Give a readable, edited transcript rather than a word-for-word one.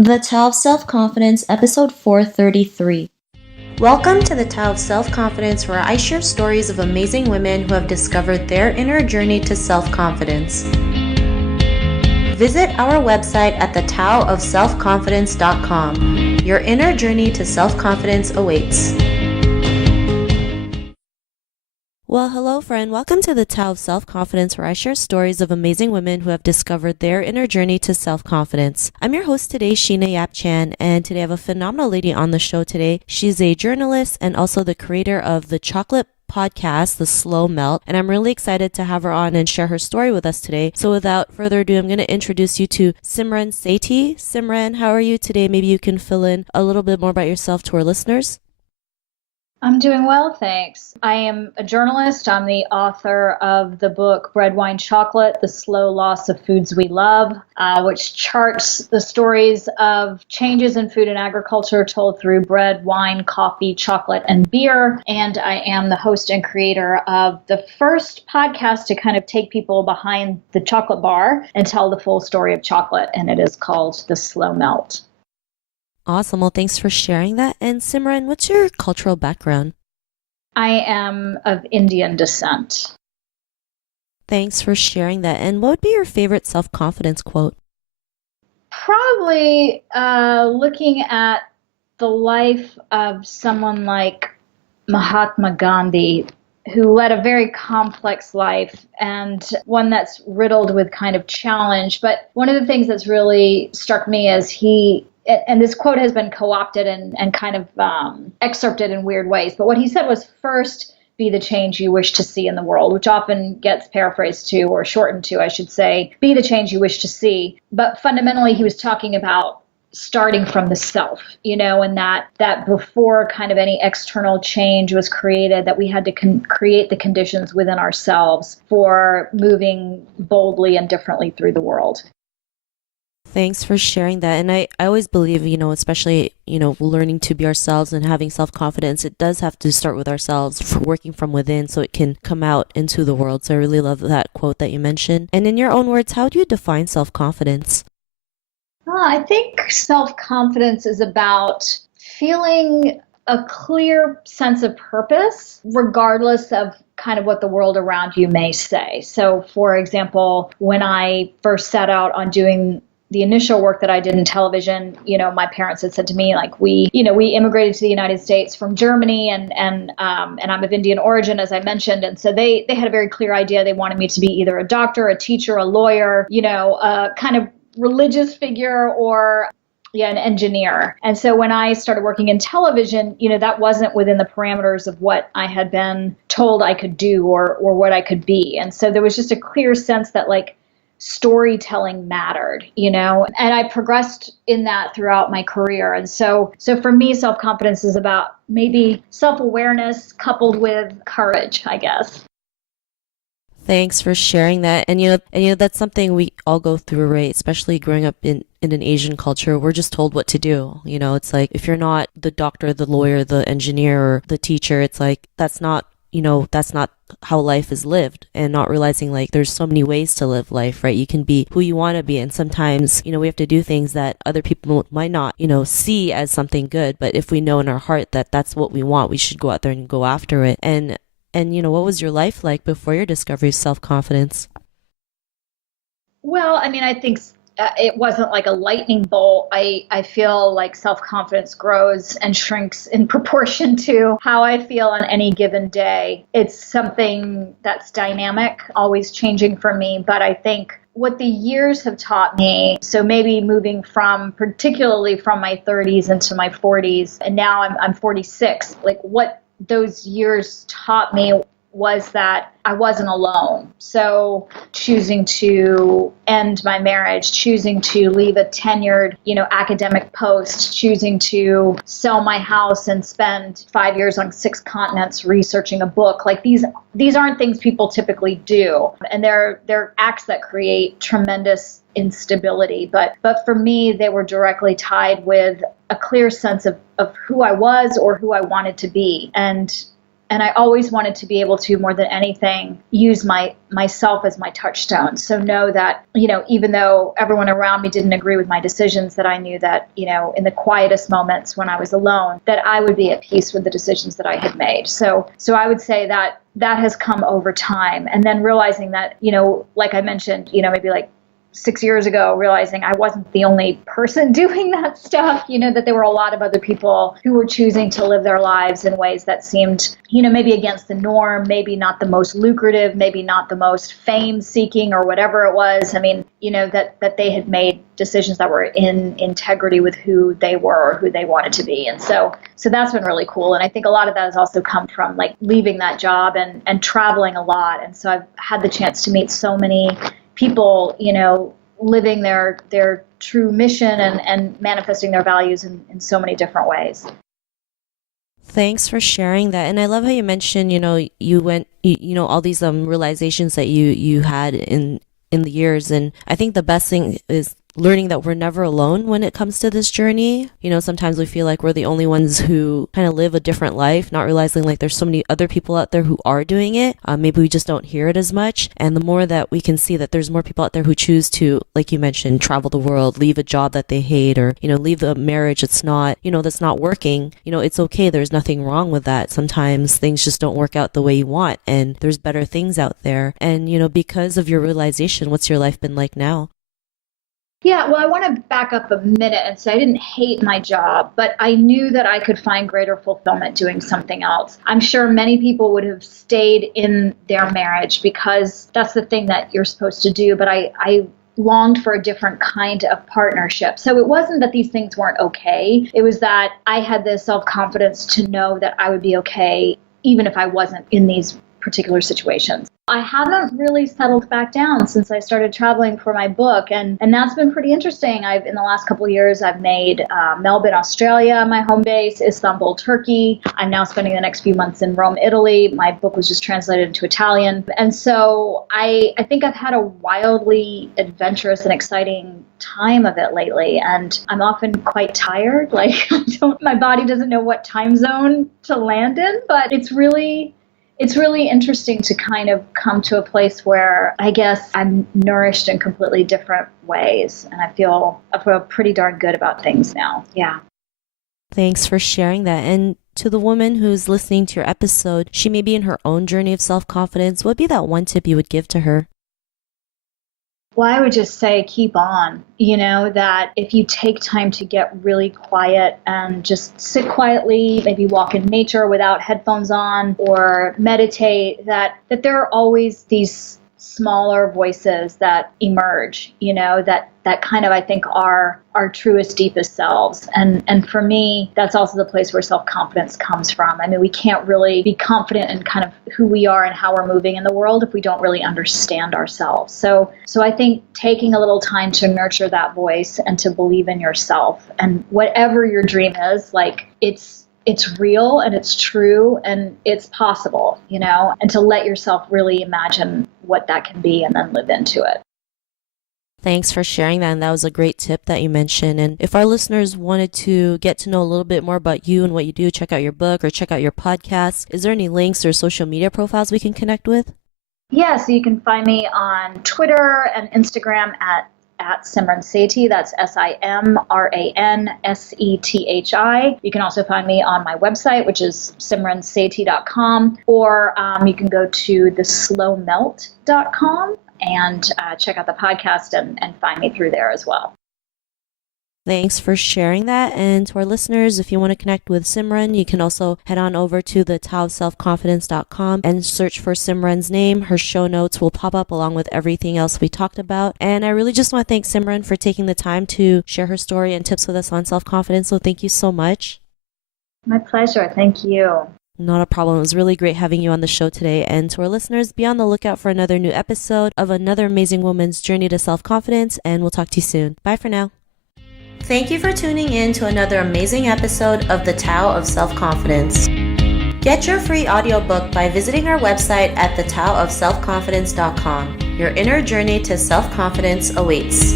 The Tao of Self-Confidence, episode 433. Welcome to the Tao of Self-Confidence, where I share stories of amazing women who have discovered their inner journey to self-confidence. Visit our website at thetaoofselfconfidence.com. Your inner journey to self-confidence awaits. Well, hello friend. Welcome to the Tao of Self-Confidence, where I share stories of amazing women who have discovered their inner journey to self-confidence. I'm your host today, Sheena Yap Chan, and today I have a phenomenal lady on the show today. She's a journalist and also the creator of the chocolate podcast, The Slow Melt, and I'm really excited to have her on and share her story with us today. So without further ado, I'm going to introduce you to Simran Sethi. Simran, how are you today? Maybe you can fill in a little bit more about yourself to our listeners. I'm doing well, thanks. I am a journalist. I'm the author of the book Bread, Wine, Chocolate, The Slow Loss of Foods We Love, which charts the stories of changes in food and agriculture told through bread, wine, coffee, chocolate, and beer. And I am the host and creator of the first podcast to kind of take people behind the chocolate bar and tell the full story of chocolate. And it is called The Slow Melt. Awesome. Well, thanks for sharing that. And Simran, what's your cultural background? I am of Indian descent. Thanks for sharing that. And what would be your favorite self-confidence quote? Probably looking at the life of someone like Mahatma Gandhi, who led a very complex life and one that's riddled with kind of challenge. But one of the things that's really struck me is and this quote has been co-opted and kind of excerpted in weird ways. But what he said was, first, be the change you wish to see in the world, which often gets paraphrased to, or shortened to, I should say, be the change you wish to see. But fundamentally, he was talking about starting from the self, and that before kind of any external change was created, that we had to create the conditions within ourselves for moving boldly and differently through the world. Thanks for sharing that. And I always believe, especially, learning to be ourselves and having self-confidence, it does have to start with ourselves, working from within so it can come out into the world. So I really love that quote that you mentioned. And in your own words, how do you define self-confidence? I think self-confidence is about feeling a clear sense of purpose, regardless of kind of what the world around you may say. So, for example, when I first set out on doing the initial work that I did in television, my parents had said to me, like, we immigrated to the United States from Germany, and I'm of Indian origin, as I mentioned. And so they had a very clear idea. They wanted me to be either a doctor, a teacher, a lawyer, a kind of religious figure, or an engineer. And so when I started working in television, that wasn't within the parameters of what I had been told I could do or what I could be. And so there was just a clear sense that, like, storytelling mattered, and I progressed in that throughout my career. And so for me, self-confidence is about maybe self-awareness coupled with courage, I guess. Thanks for sharing that. And that's something we all go through, right? Especially growing up in an Asian culture, we're just told what to do. It's like, if you're not the doctor, the lawyer, the engineer, or the teacher, it's like, that's not how life is lived, and not realizing, like, there's so many ways to live life, right? You can be who you want to be. And sometimes, we have to do things that other people might not, see as something good. But if we know in our heart that that's what we want, we should go out there and go after it. And what was your life like before your discovery of self-confidence? Well, I mean, I think it wasn't like a lightning bolt. I feel like self-confidence grows and shrinks in proportion to how I feel on any given day. It's something that's dynamic, always changing for me. But I think what the years have taught me, so maybe moving particularly from my 30s into my 40s, and now I'm 46, like, what those years taught me was that I wasn't alone. So choosing to end my marriage, choosing to leave a tenured, academic post, choosing to sell my house and spend 5 years on 6 continents researching a book, like, these aren't things people typically do. And they're acts that create tremendous instability. But for me, they were directly tied with a clear sense of who I was or who I wanted to be. And And I always wanted to be able to, more than anything, use myself as my touchstone. So know that, even though everyone around me didn't agree with my decisions, that I knew that, in the quietest moments when I was alone, that I would be at peace with the decisions that I had made. So I would say that has come over time. And then realizing that, like I mentioned, maybe like 6 years ago, realizing I wasn't the only person doing that stuff, that there were a lot of other people who were choosing to live their lives in ways that seemed, maybe against the norm, maybe not the most lucrative, maybe not the most fame seeking or whatever it was. I mean, that they had made decisions that were in integrity with who they were or who they wanted to be. And so that's been really cool. And I think a lot of that has also come from like leaving that job and traveling a lot. And so I've had the chance to meet so many people, living their true mission and manifesting their values in so many different ways. Thanks for sharing that. And I love how you mentioned, you went, all these realizations that you had in the years. And I think the best thing is learning that we're never alone when it comes to this journey. Sometimes we feel like we're the only ones who kind of live a different life, not realizing like there's so many other people out there who are doing it. Maybe we just don't hear it as much. And the more that we can see that there's more people out there who choose to, like you mentioned, travel the world, leave a job that they hate, or, leave a marriage that's not, that's not working, it's okay. There's nothing wrong with that. Sometimes things just don't work out the way you want, and there's better things out there. And, because of your realization, what's your life been like now? Yeah, well, I want to back up a minute and say I didn't hate my job, but I knew that I could find greater fulfillment doing something else. I'm sure many people would have stayed in their marriage because that's the thing that you're supposed to do, but I longed for a different kind of partnership. So it wasn't that these things weren't okay. It was that I had the self-confidence to know that I would be okay even if I wasn't in these particular situations. I haven't really settled back down since I started traveling for my book, and that's been pretty interesting. In the last couple of years, I've made Melbourne, Australia, my home base, Istanbul, Turkey. I'm now spending the next few months in Rome, Italy. My book was just translated into Italian. And so I think I've had a wildly adventurous and exciting time of it lately, and I'm often quite tired. Like my body doesn't know what time zone to land in, but it's really interesting to kind of come to a place where I guess I'm nourished in completely different ways. And I feel pretty darn good about things now. Yeah. Thanks for sharing that. And to the woman who's listening to your episode, she may be in her own journey of self-confidence. What would be that one tip you would give to her? Well, I would just say keep on, that if you take time to get really quiet and just sit quietly, maybe walk in nature without headphones on or meditate, that there are always these smaller voices that emerge, that kind of, I think, are our truest, deepest selves. And for me, that's also the place where self-confidence comes from. I mean, we can't really be confident in kind of who we are and how we're moving in the world if we don't really understand ourselves. So I think taking a little time to nurture that voice and to believe in yourself, and whatever your dream is, like it's real and it's true and it's possible, and to let yourself really imagine what that can be and then live into it. Thanks for sharing that. And that was a great tip that you mentioned. And if our listeners wanted to get to know a little bit more about you and what you do, check out your book or check out your podcast, is there any links or social media profiles we can connect with? Yeah, so you can find me on Twitter and Instagram at Simran Sethi. That's SIMRANSETHI. You can also find me on my website, which is simransethi.com, or you can go to theslowmelt.com and check out the podcast and find me through there as well. Thanks for sharing that. And to our listeners, if you want to connect with Simran, you can also head on over to the taoofselfconfidence.com and search for Simran's name. Her show notes will pop up along with everything else we talked about. And I really just want to thank Simran for taking the time to share her story and tips with us on self-confidence. So thank you so much. My pleasure. Thank you. Not a problem. It was really great having you on the show today. And to our listeners, be on the lookout for another new episode of another amazing woman's journey to self-confidence. And we'll talk to you soon. Bye for now. Thank you for tuning in to another amazing episode of The Tao of Self-Confidence. Get your free audiobook by visiting our website at thetaoofselfconfidence.com. Your inner journey to self-confidence awaits.